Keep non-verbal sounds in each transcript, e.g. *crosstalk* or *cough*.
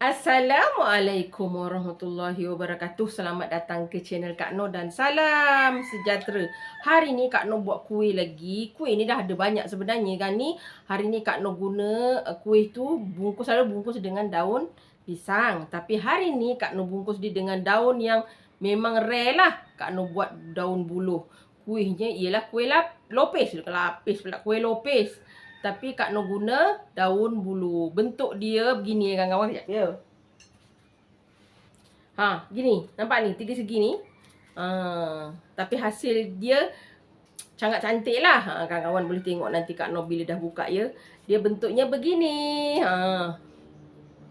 Assalamualaikum warahmatullahi wabarakatuh. Selamat datang ke channel Kak Noh dan salam sejahtera. Hari ni Kak Noh buat kuih lagi. Kuih ni dah ada banyak sebenarnya kan ni. Hari ni Kak Noh guna uh, kuih tu bungkus selalu bungkus dengan daun pisang. Tapi hari ni Kak Noh bungkus dia dengan daun yang memang rare lah. Kak Noh buat daun buluh. Kuihnya ialah kuih lap, lopis. Lapis pula kuih lopis. Tapi Kak Noh guna daun bulu. Bentuk dia begini ya kawan-kawan. Ya. Ha, gini. Nampak ni? Tiga segi ni. Ha, tapi hasil dia sangat cantik lah. Ha, kawan-kawan boleh tengok nanti Kak Noh bila dah buka ya. Dia bentuknya begini. Ha,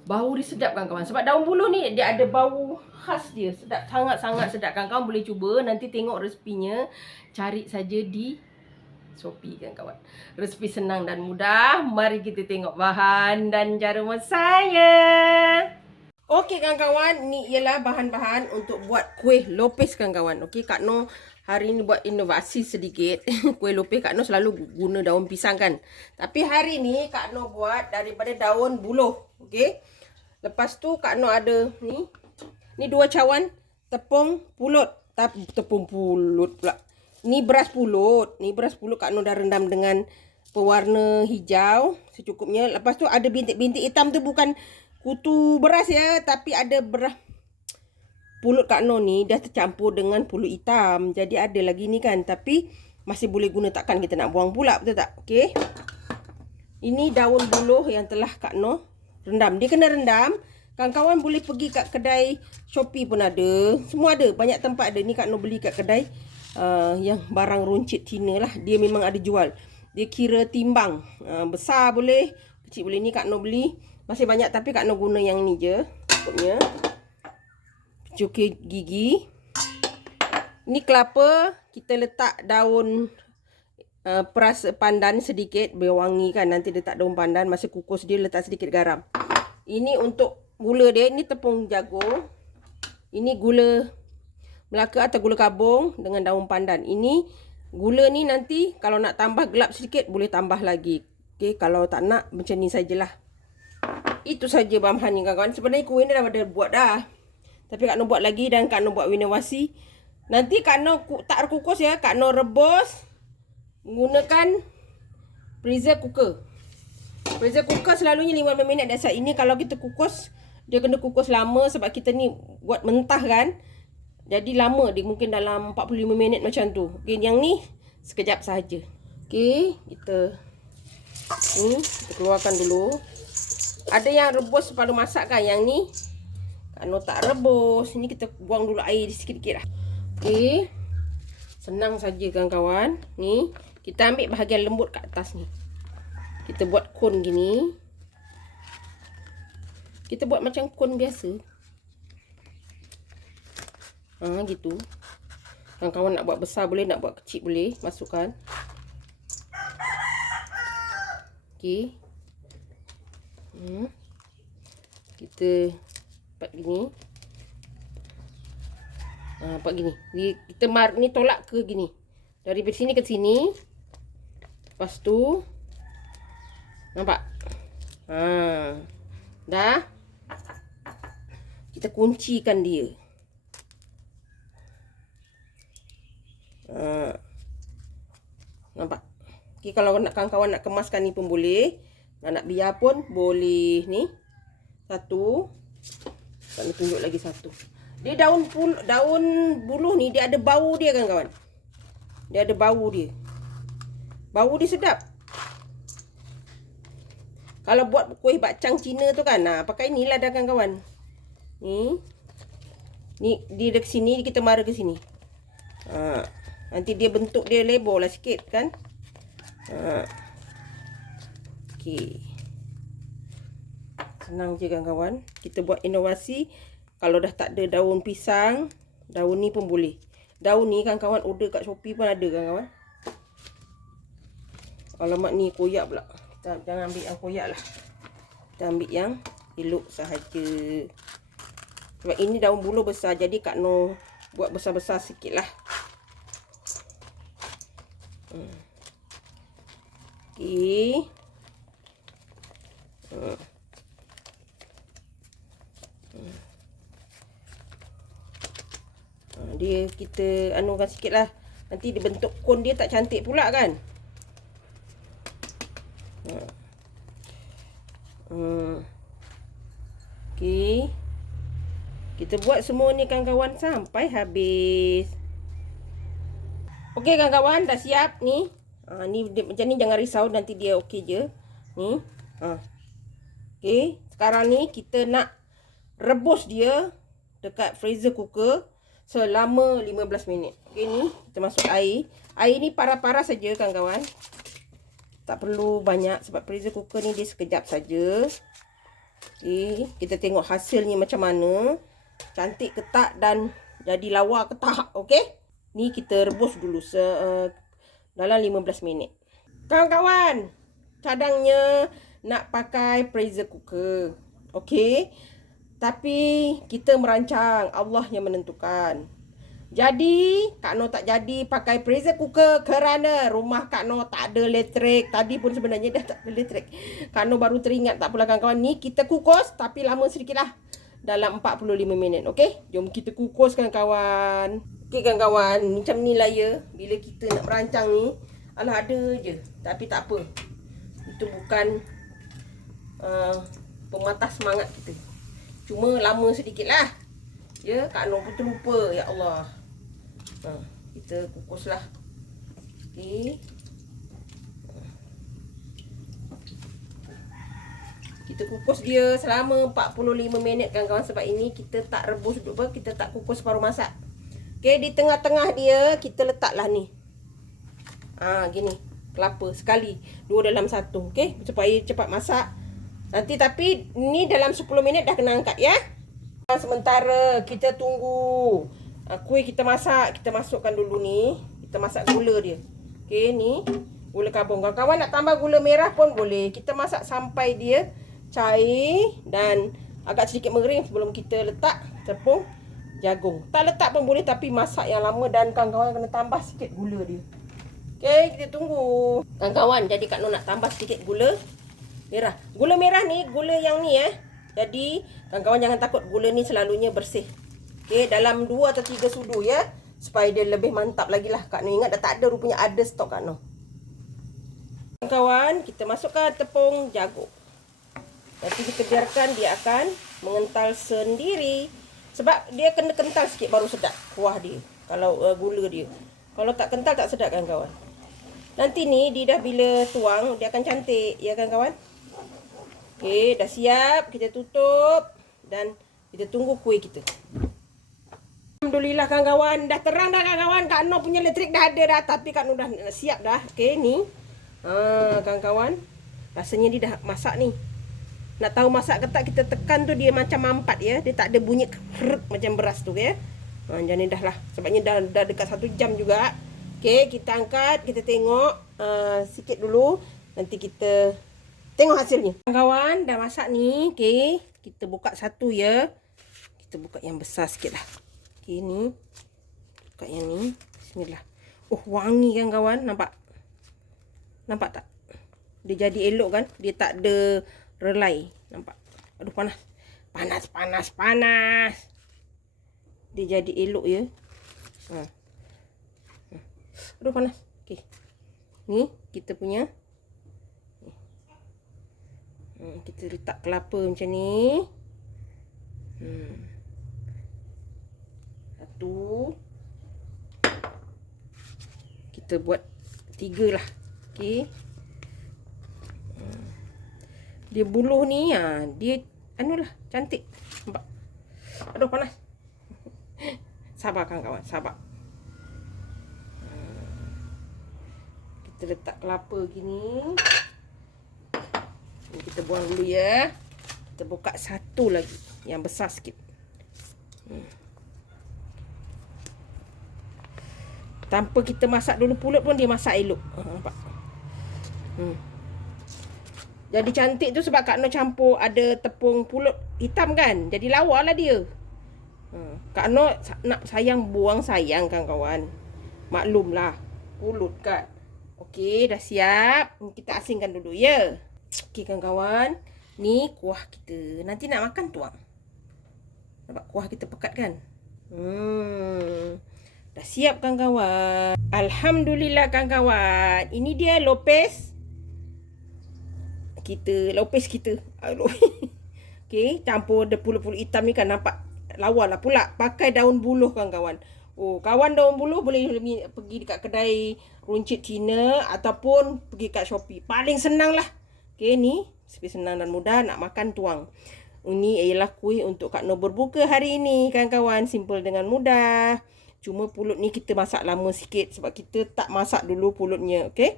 bau dia sedap kawan-kawan. Sebab daun bulu ni dia ada bau khas dia. Sedap. Sangat-sangat sedap. Kawan-kawan boleh cuba. Nanti tengok resepinya. Cari saja di Shopee kan kawan. Resepi senang dan mudah. Mari kita tengok bahan dan cara masaknya. Okey kawan-kawan, ni ialah bahan-bahan untuk buat kuih lopis kawan-kawan. Okey Kak Noh hari ni buat inovasi sedikit. *laughs* kuih lopis Kak Noh selalu guna daun pisang kan. Tapi hari ni Kak Noh buat daripada daun buluh. Okey. Lepas tu Kak Noh ada ni. Ni dua cawan tepung pulut. Tepung pulut pula. Ni beras pulut. Ni beras pulut Kak Nur dah rendam dengan pewarna hijau secukupnya. Lepas tu ada bintik-bintik hitam tu bukan kutu beras ya. Tapi ada beras pulut Kak Nur ni dah tercampur dengan pulut hitam. Jadi ada lagi ni kan. Tapi masih boleh guna takkan kita nak buang pula. Betul tak? Okay. Ini daun buluh yang telah Kak Nur rendam. Dia kena rendam. Kawan-kawan boleh pergi kat kedai Shopee pun ada. Semua ada. Banyak tempat ada. Ni Kak Nur beli kat kedai uh, yang barang runcit Cina lah. Dia memang ada jual. Dia kira timbang. Uh, besar boleh, kecil boleh. Ni Kak Noh beli. Masih banyak tapi Kak Noh guna yang ni je. Cukupnya. Cuki gigi. Ni kelapa. Kita letak daun uh, peras pandan sedikit. Berwangi kan. Nanti letak daun pandan. Masa kukus dia letak sedikit garam. Ini untuk gula dia. Ini tepung jagung. Ini gula Melaka atau gula kabung dengan daun pandan. Ini gula ni nanti kalau nak tambah gelap sedikit boleh tambah lagi. Okey, kalau tak nak macam ni sajalah. Itu saja bahan ni kawan-kawan. Sebenarnya kuih ni dah pada buat dah. Tapi Kak Noh buat lagi dan Kak Noh buat winovasi. Nanti Kak Noh tak kukus ya. Kak Noh rebus menggunakan freezer cooker. Freezer cooker selalunya 15 minit dan saat ini kalau kita kukus dia kena kukus lama sebab kita ni buat mentah kan. Jadi lama dia mungkin dalam 45 minit macam tu. Okey, yang ni sekejap saja. Okey, kita ni kita keluarkan dulu. Ada yang rebus separuh masak kan yang ni? Kalau tak rebus, ni kita buang dulu air sikit-sikit lah. Okey. Senang saja kawan-kawan. Ni, kita ambil bahagian lembut kat atas ni. Kita buat kon gini. Kita buat macam kon biasa. Ha, gitu. Kawan-kawan nak buat besar boleh, nak buat kecil boleh. Masukkan. Okey. Hmm. Kita buat gini. Ha, buat gini. Kita mar ni tolak ke gini. Dari sini ke sini. Lepas tu. Nampak? Ha. Dah. Kita kuncikan dia. Ha. Nampak? Okay, kalau nak kawan-kawan nak kemaskan ni pun boleh. Nak, nak biar pun boleh. Ni. Satu. Tak nak tunjuk lagi satu. Dia daun pul daun buluh ni dia ada bau dia kan kawan. Dia ada bau dia. Bau dia sedap. Kalau buat kuih bakcang Cina tu kan, nah, pakai inilah dah kan kawan. Ni. Ni di dekat sini kita mara ke sini. Ha. Nanti dia bentuk dia lebar lah sikit kan. Ha. Okey. Senang je kan kawan. Kita buat inovasi. Kalau dah tak ada daun pisang. Daun ni pun boleh. Daun ni kan kawan order kat Shopee pun ada kan kawan. Alamat ni koyak pula. Kita jangan ambil yang koyak lah. Kita ambil yang elok sahaja. Sebab ini daun bulu besar. Jadi Kak Noh buat besar-besar sikit lah. Okay. Hmm. Dia kita anuhkan sikit lah. Nanti dia bentuk kon dia tak cantik pula kan? Hmm. Okay Kita buat semua ni kawan-kawan sampai habis. Okey kawan-kawan dah siap ni. Ha, ni dia, macam ni jangan risau nanti dia okey je. Ni. Ha. Okey, sekarang ni kita nak rebus dia dekat freezer cooker selama 15 minit. Okey ni kita masuk air. Air ni parah-parah saja kawan-kawan. Tak perlu banyak sebab freezer cooker ni dia sekejap saja. Okey, kita tengok hasilnya macam mana cantik ke tak dan jadi lawa ke tak. Okey. Ni kita rebus dulu se uh, dalam 15 minit. Kawan-kawan, cadangnya nak pakai pressure cooker. Okey. Tapi kita merancang, Allah yang menentukan. Jadi, Kak No tak jadi pakai pressure cooker kerana rumah Kak No tak ada elektrik. Tadi pun sebenarnya dah tak ada elektrik. Kak No baru teringat tak pula kawan-kawan ni kita kukus tapi lama sedikit lah dalam 45 minit. Okey? Jom kita kukuskan kawan. Okey kawan-kawan, macam ni lah ya. Bila kita nak merancang ni, alah ada je. Tapi tak apa. Itu bukan uh, pematah semangat kita. Cuma lama sedikit lah. Ya, Kak Nur pun terlupa. Ya Allah. Uh, kita kukuslah. Okey. kita kukus dia selama 45 minit kawan-kawan sebab ini kita tak rebus dulu kita tak kukus baru masak. Okey di tengah-tengah dia kita letaklah ni. Ah ha, gini kelapa sekali dua dalam satu okey supaya cepat masak. Nanti tapi ni dalam 10 minit dah kena angkat ya. Sementara kita tunggu uh, kuih kita masak, kita masukkan dulu ni. Kita masak gula dia. Okey ni gula kabung. Kawan-kawan nak tambah gula merah pun boleh. Kita masak sampai dia cair dan agak sedikit mengering sebelum kita letak tepung jagung. Tak letak pun boleh tapi masak yang lama dan kawan-kawan kena tambah sikit gula dia. Okey, kita tunggu. Kawan-kawan, jadi Kak Nur nak tambah sikit gula merah. Gula merah ni, gula yang ni eh. Jadi, kawan-kawan jangan takut gula ni selalunya bersih. Okey, dalam 2 atau 3 sudu ya. Supaya dia lebih mantap lagi lah. Kak Nur ingat dah tak ada rupanya ada stok Kak Nur. Kawan-kawan, kita masukkan tepung jagung. Nanti kita biarkan dia akan mengental sendiri. Sebab dia kena kental sikit baru sedap kuah dia. Kalau uh, gula dia. Kalau tak kental tak sedap kan kawan. Nanti ni dia dah bila tuang dia akan cantik. Ya kan kawan? Okey dah siap. Kita tutup. Dan kita tunggu kuih kita. Alhamdulillah kan kawan. Dah terang dah kan kawan. Kak Noh punya elektrik dah ada dah. Tapi Kak Noh dah siap dah. Okey ni. Ha, kan kawan. Rasanya dia dah masak ni. Nak tahu masak ke tak kita tekan tu dia macam mampat ya. Dia tak ada bunyi krut macam beras tu ya. Ha, jadi dah lah. Sebabnya dah, dah dekat satu jam juga. Okey, kita angkat, kita tengok uh, sikit dulu. Nanti kita tengok hasilnya. Kawan, dah masak ni. Okey, kita buka satu ya. Kita buka yang besar sikit lah. Okey, ni. Buka yang ni. Bismillah. Oh, wangi kan kawan. Nampak? Nampak tak? Dia jadi elok kan? Dia tak ada relay. Nampak? Aduh panas. Panas, panas, panas. Dia jadi elok ya. Ha. Aduh panas. Okey. Ni kita punya. Hmm, kita letak kelapa macam ni. Hmm. Satu. Kita buat tiga lah. Okey dia buluh ni ha, dia anulah cantik. Nampak? Aduh panas. *laughs* Sabar kan kawan sabar kita letak kelapa gini. Kita buang dulu ya. Kita buka satu lagi yang besar sikit. Hmm. tanpa kita masak dulu pulut pun dia masak elok. Ha, nampak? Hmm. Jadi cantik tu sebab Kak Noh campur ada tepung pulut hitam kan. Jadi lawa lah dia. Hmm. Kak Noh nak sayang buang sayang kan kawan. Maklum lah. Pulut kan. Okey dah siap. Kita asingkan dulu ya. Okey kan kawan. Ni kuah kita. Nanti nak makan tuang. Nampak kuah kita pekat kan. Hmm. Dah siap kawan-kawan. Alhamdulillah kawan-kawan. Ini dia Lopez. Kita, Lopez kita. *laughs* okay, campur depul-depul hitam ni kan nampak lawa lah pula. Pakai daun buluh kawan-kawan. Oh, kawan daun buluh boleh pergi dekat kedai runcit Cina ataupun pergi kat Shopee. Paling senang lah. Okay, ni. Sepi senang dan mudah nak makan tuang. Ini ialah kuih untuk Kak Noh berbuka hari ini kawan-kawan. Simple dengan mudah. Cuma pulut ni kita masak lama sikit sebab kita tak masak dulu pulutnya. Okay.